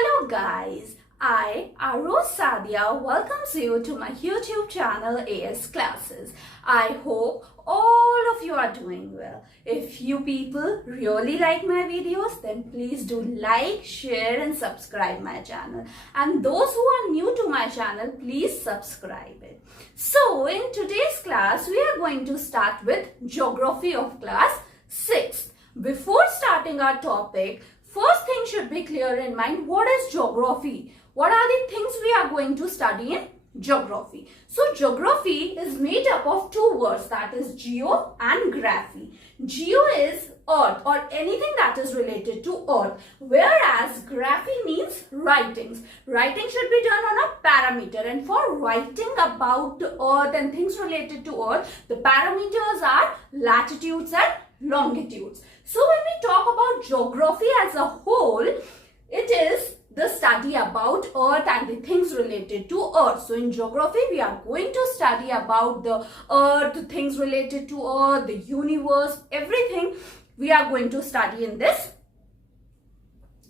Hello guys, I, Aros Sadia, welcomes you to my YouTube channel AS Classes. I hope all of you are doing well. If you people really like my videos, then please do like, share and subscribe my channel. And those who are new to my channel, please subscribe it. So in today's class, we are going to start with Geography of Class 6. Before starting our topic, first thing should be clear in mind, what is geography? What are the things we are going to study in geography? So geography is made up of two words, that is geo and graphy. Geo is earth or anything that is related to earth, whereas graphy means writings. Writing should be done on a parameter, and for writing about earth and things related to earth, the parameters are latitudes and longitudes. So when we talk about geography as a whole, it is the study about earth and the things related to earth. So in geography, we are going to study about the earth, the things related to earth, the universe, everything we are going to study in this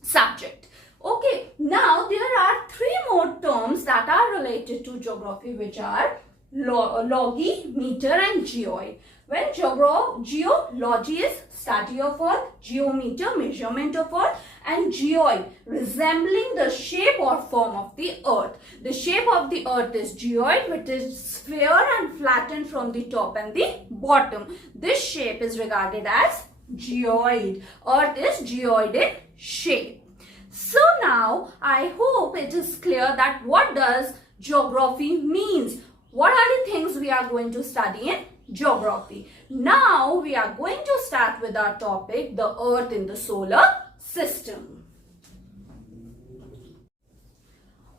subject. Okay, now there are three more terms that are related to geography, which are logi, meter and geoid. When geology is study of earth, geometer measurement of earth, and geoid resembling the shape or form of the earth. The shape of the earth is geoid, which is sphere and flattened from the top and the bottom. This shape is regarded as geoid. Earth is geoid in shape. So now I hope it is clear that what does geography means. What are the things we are going to study in geography? Now we are going to start with our topic, the earth in the solar system.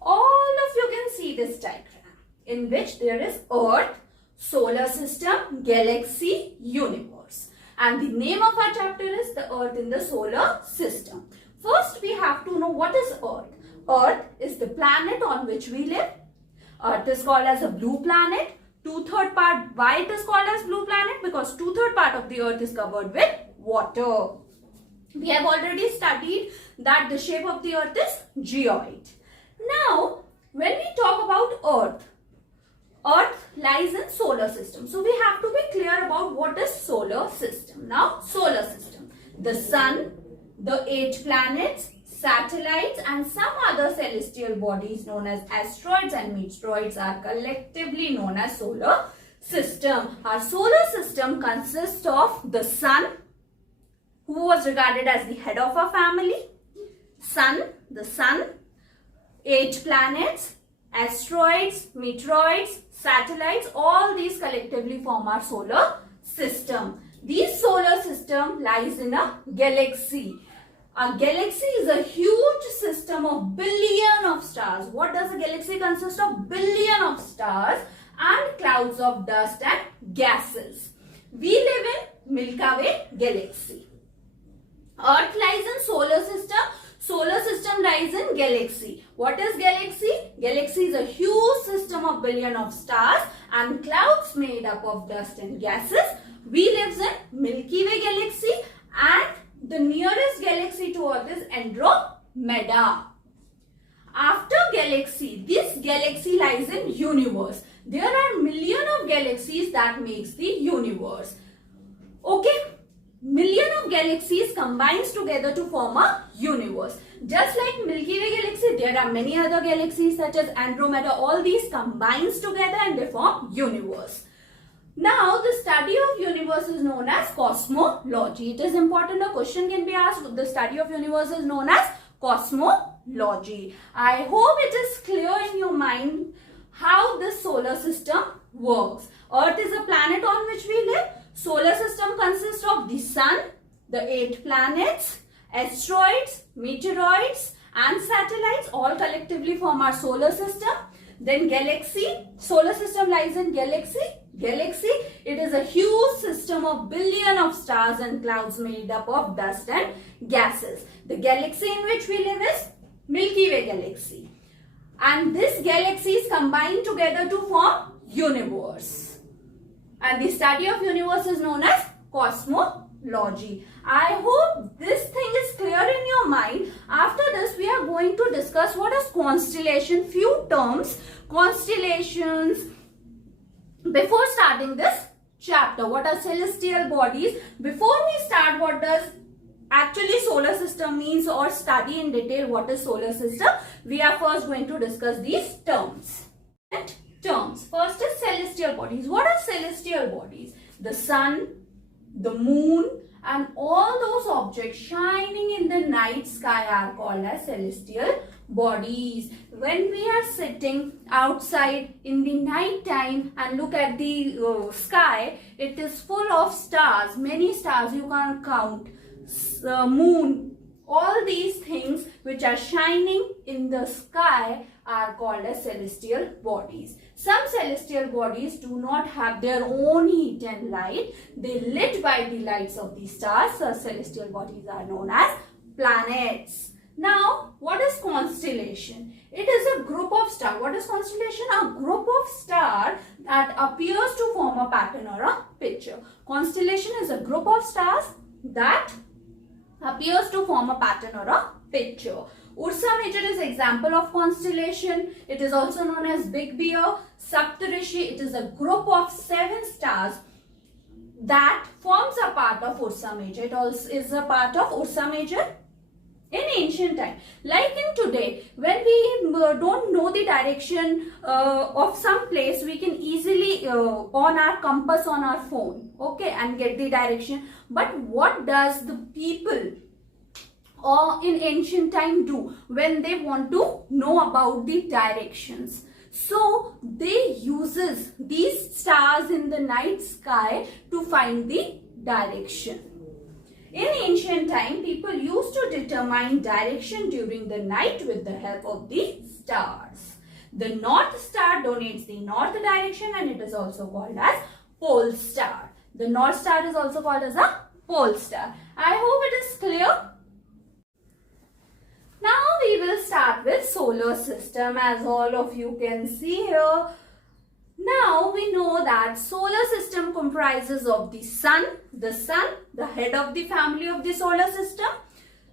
All of you can see this diagram in which there is earth, solar system, galaxy, universe. And the name of our chapter is the earth in the solar system. First we have to know what is earth. Earth is the planet on which we live. Earth is called as a blue planet. 2/3 part, why it is called as blue planet? Because 2/3 part of the earth is covered with water. We have already studied that the shape of the earth is geoid. Now, when we talk about earth, earth lies in solar system. So we have to be clear about what is solar system. Now, solar system, the sun, the 8 planets, satellites and some other celestial bodies known as asteroids and meteoroids are collectively known as solar system. Our solar system consists of the sun, who was regarded as the head of our family, the sun, 8 planets, asteroids, meteoroids, satellites, all these collectively form our solar system. This solar system lies in a galaxy. A galaxy is a huge system of billion of stars. What does a galaxy consist of? Billion of stars and clouds of dust and gases. We live in Milky Way galaxy. Earth lies in solar system. Solar system lies in galaxy. What is galaxy? Galaxy is a huge system of billion of stars and clouds made up of dust and gases. We live in Milky Way galaxy, and the nearest galaxy to Earth is Andromeda. After galaxy, this galaxy lies in universe. There are million of galaxies that makes the universe. Okay, million of galaxies combines together to form a universe. Just like Milky Way galaxy, there are many other galaxies such as Andromeda. All these combines together and they form universe. Now, the study of universe is known as cosmology. It is important, a question can be asked, the study of universe is known as cosmology. I hope it is clear in your mind how this solar system works. Earth is a planet on which we live. Solar system consists of the sun, the 8 planets, asteroids, meteoroids and satellites, all collectively form our solar system. Then galaxy, solar system lies in galaxy. Galaxy, it is a huge system of billion of stars and clouds made up of dust and gases. The galaxy in which we live is Milky Way galaxy. And this galaxies combine together to form universe. And the study of universe is known as cosmology. cosmology. I hope this thing is clear in your mind. After this, we are going to discuss what is constellation, few terms, constellations. Before starting this chapter, what are celestial bodies? Before we start, what does actually solar system means or study in detail what is solar system, we are first going to discuss these terms. First is celestial bodies. What are celestial bodies? The sun, the moon, and all those objects shining in the night sky are called as celestial bodies. When we are sitting outside in the night time and look at the sky, it is full of stars, many stars you can't count. Moon, all these things which are shining in the sky are called as celestial bodies. Some celestial bodies do not have their own heat and light. They lit by the lights of the stars. So celestial bodies are known as planets. Now, what is constellation? It is a group of stars. What is constellation? A group of stars that appears to form a pattern or a picture. Constellation is a group of stars that appears to form a pattern or a picture. Ursa Major is example of constellation. It is also known as Big Bear. Saptarishi, it is a group of 7 stars that forms a part of Ursa Major. It also is a part of Ursa Major in ancient time. Like in today, when we don't know the direction of some place, we can easily on our compass on our phone, okay, and get the direction. But what does the people in ancient time do when they want to know about the directions? So they uses these stars in the night sky to find the direction. In ancient time, people used to determine direction during the night with the help of the stars. The North Star donates the north direction and it is also called as pole star. The North Star is also called as a pole star. I hope it is clear. Now we will start with solar system, as all of you can see here. Now we know that solar system comprises of the sun, the head of the family of the solar system,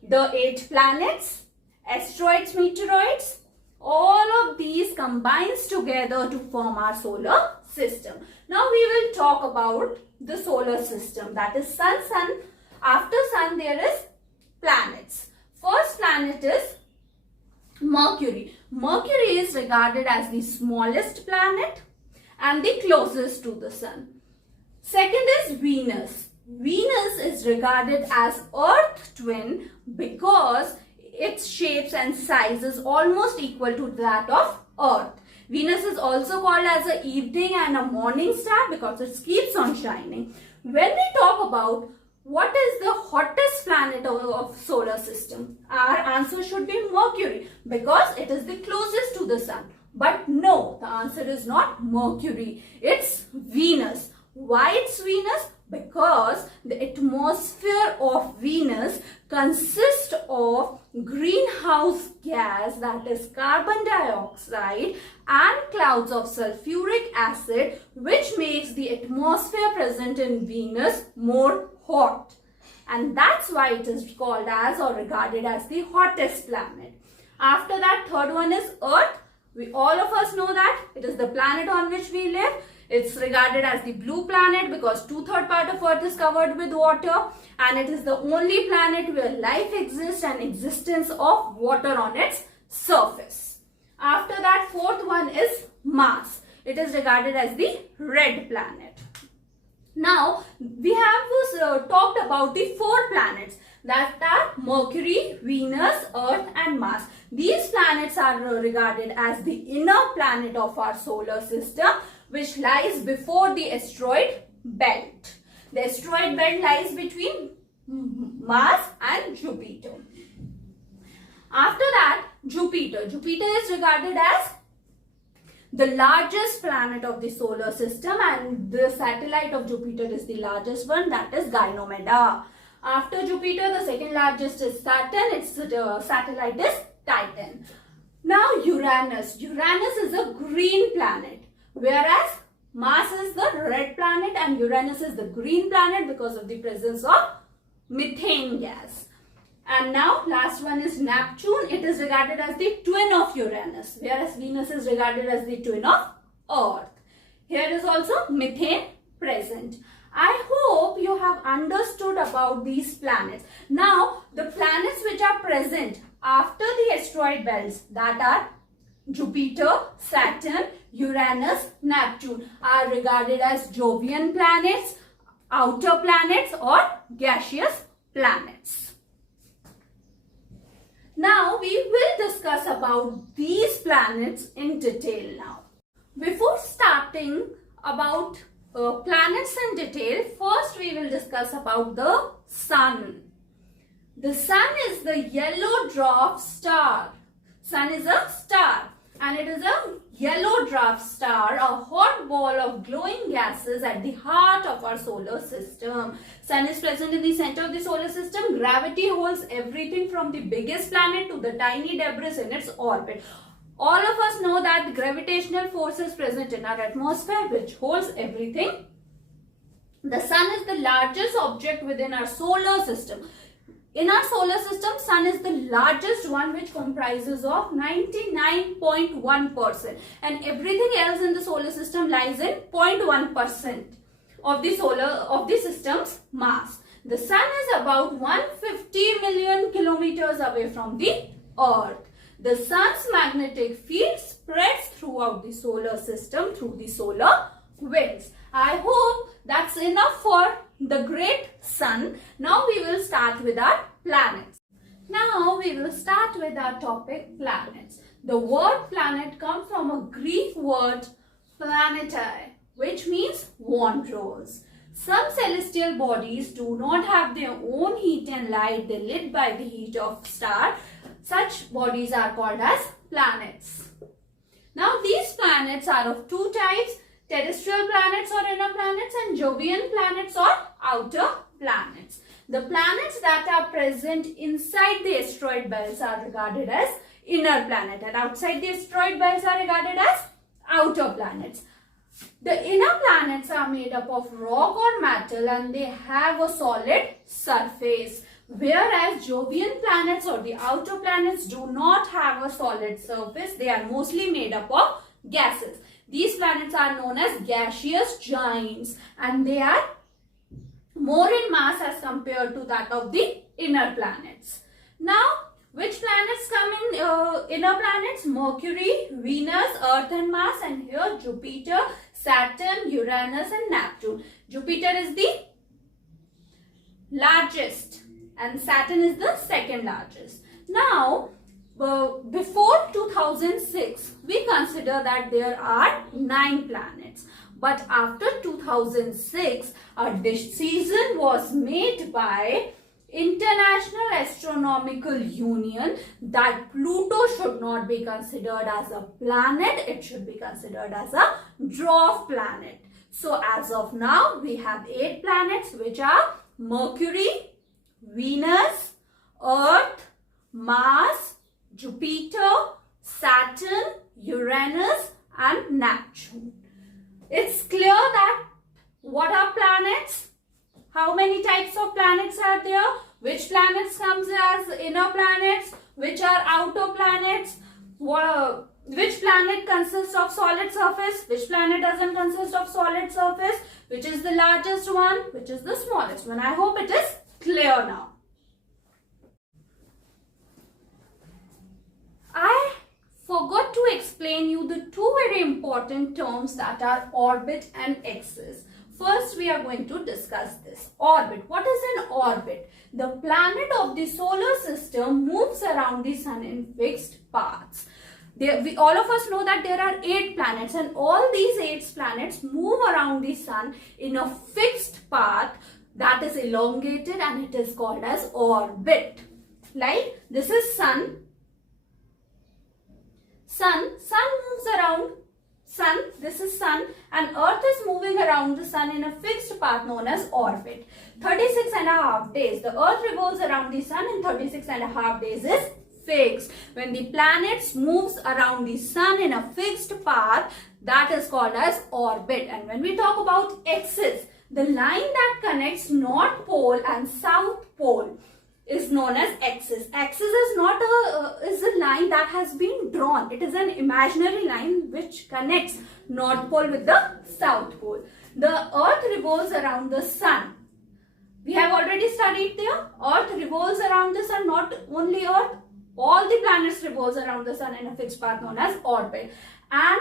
the 8 planets, asteroids, meteoroids, all of these combines together to form our solar system. Now we will talk about the solar system, that is sun. After sun there is planets. First planet is Mercury. Mercury is regarded as the smallest planet and the closest to the sun. Second is Venus. Venus is regarded as Earth twin because its shapes and size is almost equal to that of Earth. Venus is also called as an evening and a morning star because it keeps on shining. When we talk about what is the hottest planet of solar system, our answer should be Mercury because it is the closest to the sun. But no, the answer is not Mercury. It's Venus. Why it's Venus? Because the atmosphere of Venus consists of greenhouse gas, that is carbon dioxide, and clouds of sulfuric acid, which makes the atmosphere present in Venus more hot. And that's why it is called as or regarded as the hottest planet. After that, third one is Earth. We all of us know that it is the planet on which we live. It's regarded as the blue planet because 2/3 part of Earth is covered with water, and it is the only planet where life exists and existence of water on its surface. After that, fourth one is Mars. It is regarded as the red planet. Now, we have talked about the 4 planets that are Mercury, Venus, Earth and Mars. These planets are regarded as the inner planet of our solar system, which lies before the asteroid belt. The asteroid belt lies between Mars and Jupiter. After that, Jupiter. Jupiter is regarded as the largest planet of the solar system, and the satellite of Jupiter is the largest one, that is Ganymede. After Jupiter, the second largest is Saturn. Its satellite is Titan. Now Uranus. Uranus is a green planet, whereas Mars is the red planet and Uranus is the green planet because of the presence of methane gas. And now last one is Neptune. It is regarded as the twin of Uranus, whereas Venus is regarded as the twin of Earth. Here is also methane present. I hope you have understood about these planets. Now the planets which are present after the asteroid belts, that are Jupiter, Saturn, Uranus, Neptune, are regarded as Jovian planets, outer planets or gaseous planets. Now we will discuss about these planets in detail now. Before starting about planets in detail, first we will discuss about the Sun. The Sun is the yellow dwarf star. Sun is a star and it is a yellow dwarf star, a hot ball of glowing gases at the heart of our solar system. Sun is present in the center of the solar system. Gravity holds everything from the biggest planet to the tiny debris in its orbit. All of us know that gravitational force is present in our atmosphere which holds everything. The Sun is the largest object within our solar system. In our solar system, Sun is the largest one, which comprises of 99.1%, and everything else in the solar system lies in 0.1% of the system's mass. The Sun is about 150 million kilometers away from the Earth. The Sun's magnetic field spreads throughout the solar system through the solar winds. I hope that's enough for the great Sun. Now we will start with our planets. Now we will start with our topic planets. The word planet comes from a Greek word planetai, which means wanderers. Some celestial bodies do not have their own heat and light. They lit by the heat of star. Such bodies are called as planets. Now these planets are of two types: terrestrial planets or inner planets and Jovian planets or outer planets. The planets that are present inside the asteroid belts are regarded as inner planet, and outside the asteroid belts are regarded as outer planets. The inner planets are made up of rock or metal and they have a solid surface, whereas Jovian planets or the outer planets do not have a solid surface. They are mostly made up of gases. These planets are known as gaseous giants and they are more in mass as compared to that of the inner planets. Now, which planets come in inner planets? Mercury, Venus, Earth and Mars, and here Jupiter, Saturn, Uranus and Neptune. Jupiter is the largest and Saturn is the second largest. Now, before 2006, we consider that there are 9 planets. But after 2006, a decision was made by International Astronomical Union that Pluto should not be considered as a planet. It should be considered as a dwarf planet. So as of now, we have 8 planets, which are Mercury, Venus, Earth, Mars, Jupiter, Saturn, Uranus and Neptune. It's clear that what are planets? How many types of planets are there? Which planets comes as inner planets? Which are outer planets? Which planet consists of solid surface? Which planet doesn't consist of solid surface? Which is the largest one? Which is the smallest one? I hope it is clear now. I forgot to explain you the 2 very important terms that are orbit and axis. First, we are going to discuss this. Orbit. What is an orbit? The planet of the solar system moves around the sun in fixed paths. All of us know that there are 8 planets and all these 8 planets move around the sun in a fixed path that is elongated and it is called as orbit. Like this is sun. Sun moves around sun, this is sun, and earth is moving around the sun in a fixed path known as orbit. 36.5 days. The earth revolves around the sun in 36.5 days is fixed. When the planets moves around the sun in a fixed path, that is called as orbit. And when we talk about axis, The line that connects North Pole and South Pole is known as axis. Axis is not is a line that has been drawn. It is an imaginary line which connects North Pole with the South Pole. The Earth revolves around the Sun. We have already studied there. Earth revolves around the Sun. Not only Earth, all the planets revolves around the Sun in a fixed path known as orbit, and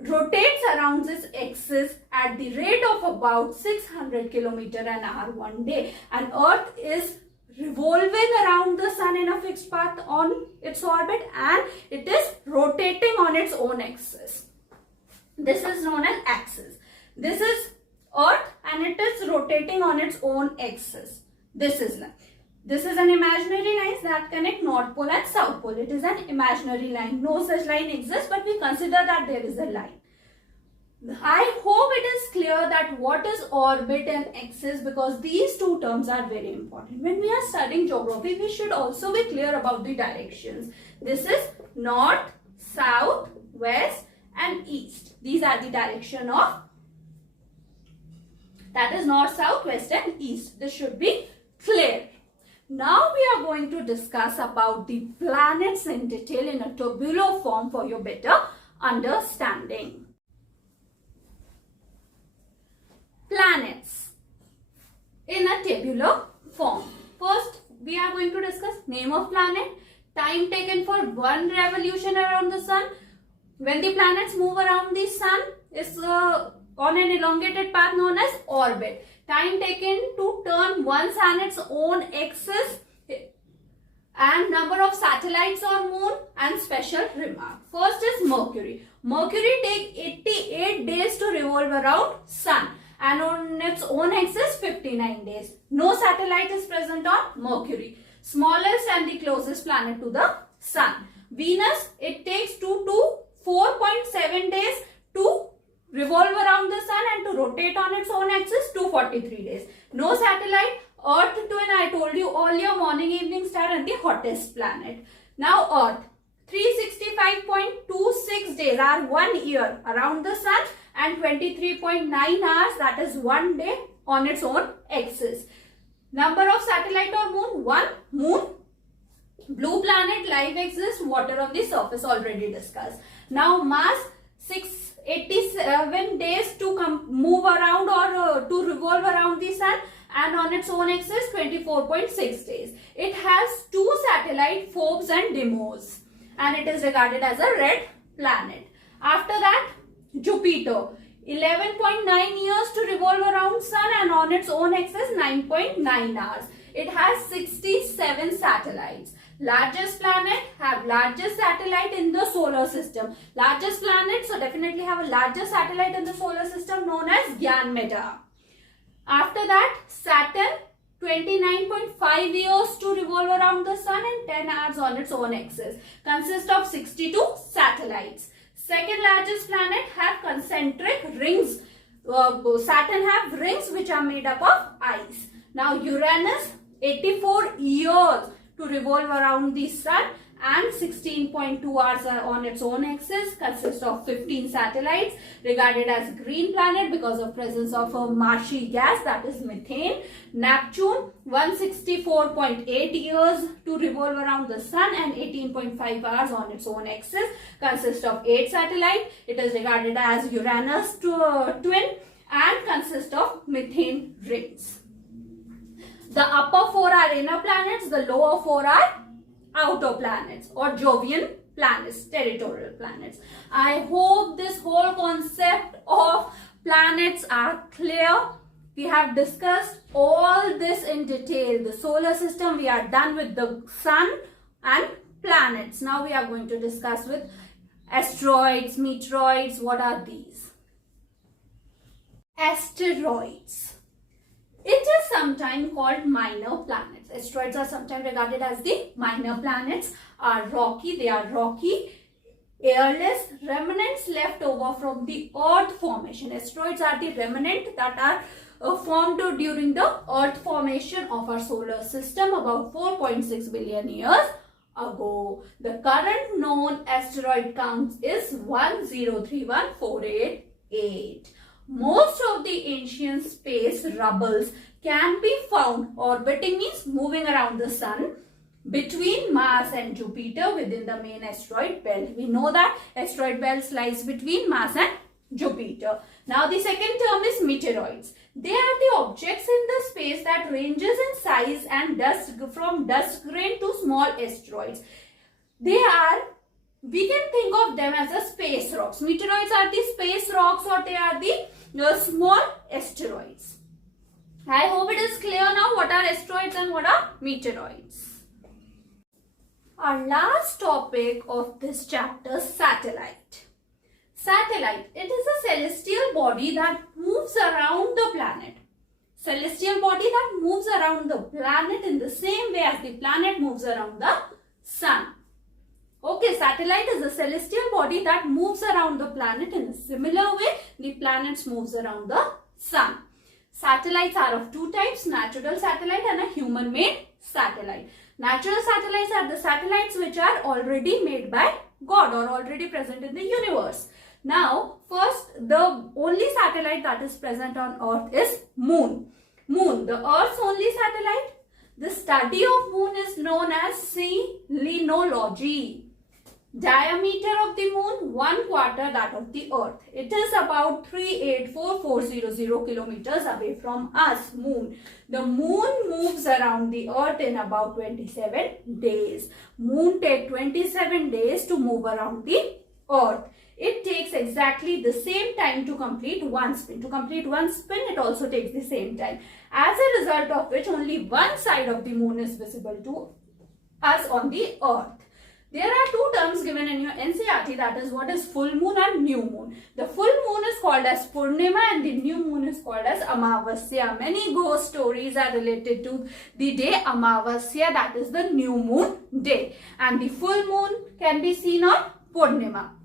rotates around this axis at the rate of about 600 km/h one day. And Earth is revolving around the Sun in a fixed path on its orbit, and it is rotating on its own axis. This is known as axis. This is Earth and it is rotating on its own axis. This is an imaginary line that connect North Pole and South Pole. It is an imaginary line. No such line exists, but we consider that there is a line. I hope it is clear that what is orbit and axis, because these two terms are very important. When we are studying geography, we should also be clear about the directions. This is north, south, west and east. These are the direction of, that is north, south, west and east. This should be clear. Now we are going to discuss about the planets in detail in a tabular form for your better understanding. Planets in a tabular form. First, we are going to discuss name of planet, time taken for one revolution around the Sun. When the planets move around the Sun is on an elongated path known as orbit. Time taken to turn one sun its own axis, and number of satellites or moon, and special remark. First is Mercury. Mercury takes 88 days to revolve around Sun, and on its own axis 59 days. No satellite is present on Mercury. Smallest and the closest planet to the Sun. Venus, it takes 2 to 4.7 days to revolve around the Sun and to rotate on its own axis, 243 days. No satellite. Earth twin, I told you earlier, morning, evening star and the hottest planet. Now Earth, 365.26 days are 1 year around the Sun, and 23.9 hours, that is 1 day on its own axis. Number of satellite or moon, 1 moon. Blue planet, life exists, water on the surface, already discussed. Now mass, 687 days to move around or to revolve around the Sun, and on its own axis 24.6 days. It has 2 satellites, Phobos and Deimos, and it is regarded as a red planet. After that, Jupiter, 11.9 years to revolve around Sun, and on its own axis 9.9 hours. It has 67 satellites. Largest planet, have largest satellite in the solar system. Largest planet, so definitely have a largest satellite in the solar system known as Ganymede. After that, Saturn, 29.5 years to revolve around the Sun and 10 hours on its own axis. Consists of 62 satellites. Second largest planet have concentric rings. Saturn have rings which are made up of ice. Now Uranus, 84 years to revolve around the Sun and 16.2 hours on its own axis. Consists of 15 satellites. Regarded as green planet because of presence of a marshy gas, that is methane. Neptune, 164.8 years to revolve around the Sun and 18.5 hours on its own axis. Consists of 8 satellites. It is regarded as Uranus twin and consists of methane rings. The upper 4 are inner planets, the lower 4 are outer planets or Jovian planets, territorial planets. I hope this whole concept of planets are clear. We have discussed all this in detail. The solar system, we are done with the Sun and planets. Now we are going to discuss with asteroids, meteoroids. What are these? Asteroids. It is sometimes called minor planets. Asteroids are sometimes regarded as the minor planets. They are rocky, airless remnants left over from the Earth formation. Asteroids are the remnant that are formed during the Earth formation of our solar system about 4.6 billion years ago. The current known asteroid count is 1031488. most of the ancient space rubbles can be found orbiting, means moving around the sun, between Mars and Jupiter within the main asteroid belt. We know that asteroid belt lies between Mars and Jupiter. Now the second term is meteoroids. They are the objects in the space that ranges in size and from dust grain to small asteroids. We can think of them as a space rocks. Meteoroids are the space rocks, or they are the small asteroids. I hope it is clear now what are asteroids and what are meteoroids. Our last topic of this chapter, satellite. Satellite, it is a celestial body that moves around the planet. Celestial body that moves around the planet in the same way as the planet moves around the sun. Okay, satellite is a celestial body that moves around the planet in a similar way the planets moves around the sun. Satellites are of two types, natural satellite and a human-made satellite. Natural satellites are the satellites which are already made by God or already present in the universe. Now, first, the only satellite that is present on Earth is Moon. Moon, the Earth's only satellite. The study of Moon is known as selenology. Diameter of the Moon, 1/4 that of the Earth. It is about 384,400 kilometers away from us, Moon. The Moon moves around the Earth in about 27 days. Moon takes 27 days to move around the Earth. It takes exactly the same time to complete one spin. To complete one spin, it also takes the same time. As a result of which, only one side of the Moon is visible to us on the Earth. There are two terms given in your Ncert, that is what is full moon and new moon. The full moon is called as Purnima and the new moon is called as Amavasya. Many ghost stories are related to the day Amavasya, that is the new moon day. And the full moon can be seen on Purnima.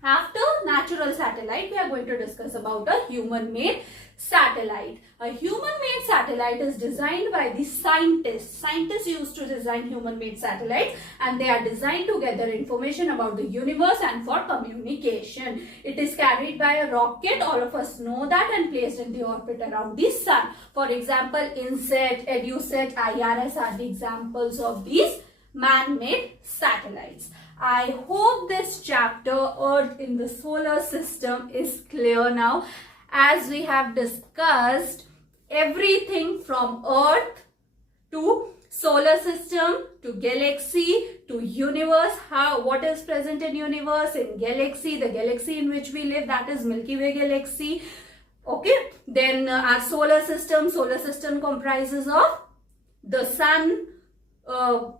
After natural satellite, we are going to discuss about a human-made satellite. A human-made satellite is designed by the scientists. Scientists used to design human-made satellites, and they are designed to gather information about the universe and for communication. It is carried by a rocket, all of us know that, and placed in the orbit around the sun. For example, Ncert, EduCert, IRS are the examples of these man-made satellites. I hope this chapter, Earth in the solar system, is clear now, as we have discussed everything from Earth to solar system to galaxy to universe, what is present in universe, in galaxy, the galaxy in which we live, that is Milky Way galaxy. Okay, then our solar system comprises of the sun,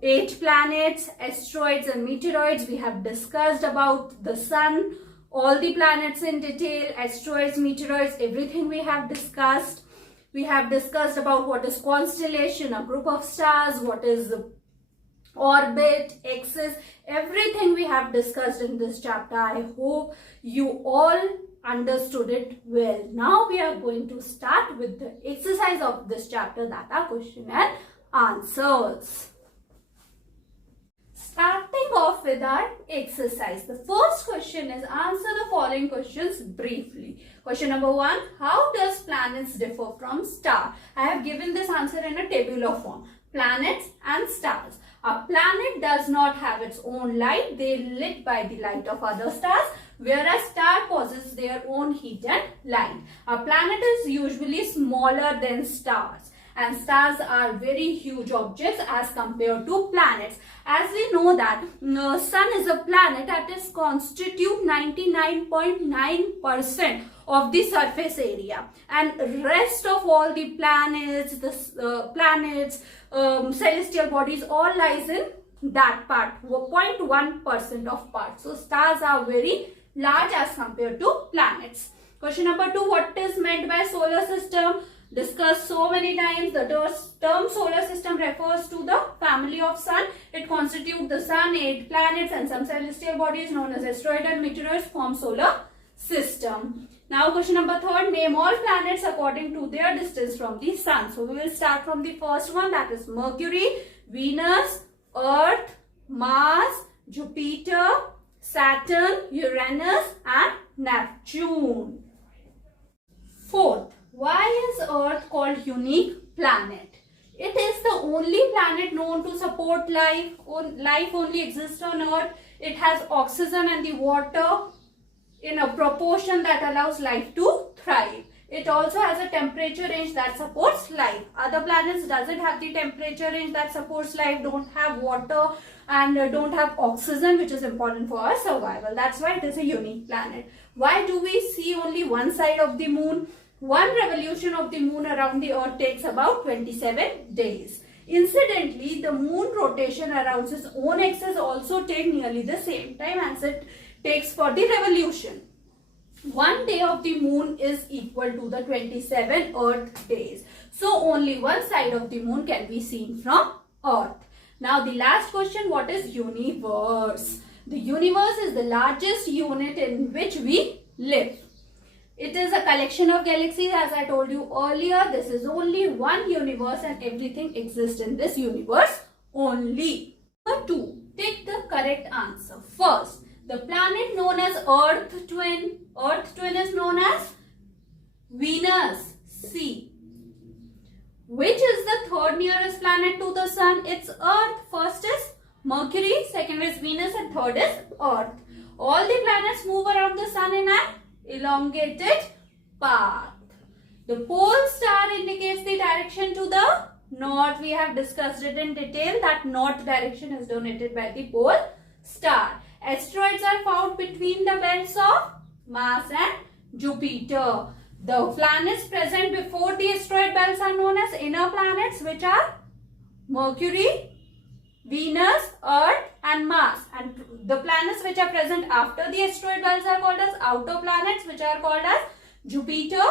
8 planets, asteroids and meteoroids. We have discussed about the sun, all the planets in detail, asteroids, meteoroids, everything we have discussed. We have discussed about what is constellation, a group of stars, what is orbit, axis, everything we have discussed in this chapter. I hope you all understood it well. Now we are going to start with the exercise of this chapter, that are question and answers. Starting off with our exercise. The first question is, answer the following questions briefly. Question number 1, how does planets differ from stars? I have given this answer in a tabular form. Planets and stars. A planet does not have its own light. They are lit by the light of other stars, whereas star possess their own heat and light. A planet is usually smaller than stars, and stars are very huge objects as compared to planets. As we know that sun is a planet that is constitute 99.9% of the surface area, and rest of all the planets, celestial bodies, all lies in that part, 0.1% of part. So stars are very large as compared to planets. Question number 2, what is meant by solar system? Discussed so many times. The term solar system refers to the family of sun. It constitutes the sun, 8 planets and some celestial bodies known as asteroid and meteoroids form solar system. Now question number 3, name all planets according to their distance from the sun. So we will start from the first one, that is Mercury, Venus, Earth, Mars, Jupiter, Saturn, Uranus and Neptune. Fourth, why is Earth called unique planet? It is the only planet known to support life. Life only exists on Earth. It has oxygen and the water in a proportion that allows life to thrive. It also has a temperature range that supports life. Other planets doesn't have the temperature range that supports life, don't have water and don't have oxygen, which is important for our survival. That's why it is a unique planet. Why do we see only one side of the moon? One revolution of the moon around the Earth takes about 27 days. Incidentally, the moon rotation around its own axis also takes nearly the same time as it takes for the revolution. One day of the moon is equal to the 27 Earth days. So only one side of the moon can be seen from Earth. Now the last question, what is universe? The universe is the largest unit in which we live. It is a collection of galaxies, as I told you earlier. This is only one universe and everything exists in this universe only. Number 2. Take the correct answer. First, the planet known as Earth twin. Earth twin is known as Venus, C. Which is the third nearest planet to the sun? It's Earth. First is Mercury, second is Venus and third is Earth. All the planets move around the sun in an elongated path. The pole star indicates the direction to the north. We have discussed it in detail that north direction is dominated by the pole star. Asteroids are found between the belts of Mars and Jupiter. The planets present before the asteroid belts are known as inner planets, which are Mercury, Venus, Earth and Mars. And the planets which are present after the asteroid belts are called as outer planets, which are called as Jupiter,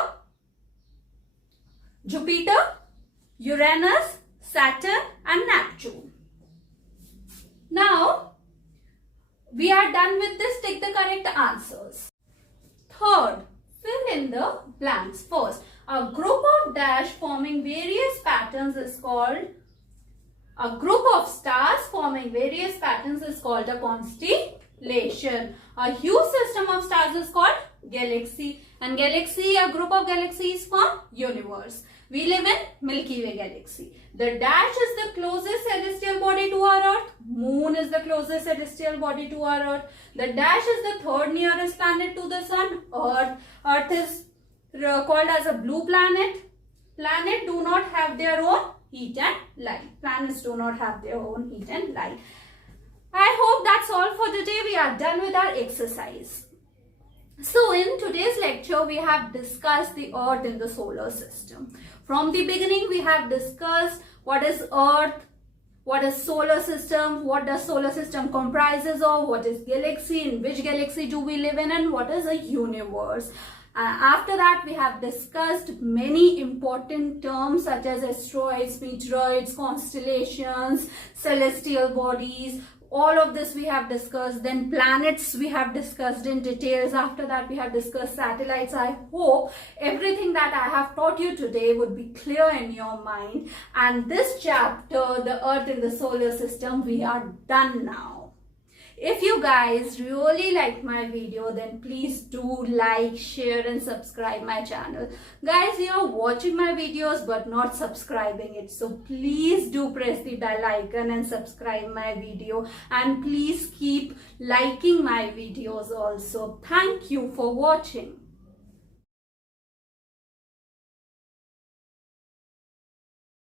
Uranus, Saturn and Neptune. Now, we are done with this. Take the correct answers. Third, fill in the blanks. First, a group of dash forming various patterns is called a group of stars forming various patterns is called a constellation. A huge system of stars is called galaxy. And galaxy, a group of galaxies form universe. We live in Milky Way galaxy. The dash is the closest celestial body to our Earth. Moon is the closest celestial body to our Earth. The dash is the third nearest planet to the sun. Earth. Earth is called as a blue planet. Planets do not have their own heat and light. Planets do not have their own heat and light. I hope that's all for today. We are done with our exercise. So in today's lecture, we have discussed the Earth in the solar system. From the beginning, we have discussed what is Earth, what is solar system, what does solar system comprises of, what is galaxy, in which galaxy do we live in, and what is a universe. After that, we have discussed many important terms such as asteroids, meteoroids, constellations, celestial bodies. All of this we have discussed. Then planets we have discussed in details. After that, we have discussed satellites. I hope everything that I have taught you today would be clear in your mind. And this chapter, the Earth in the solar system, we are done now. If you guys really like my video, then please do like, share and subscribe my channel. Guys, you are watching my videos but not subscribing it. So please do press the bell icon and subscribe my video. And please keep liking my videos also. Thank you for watching.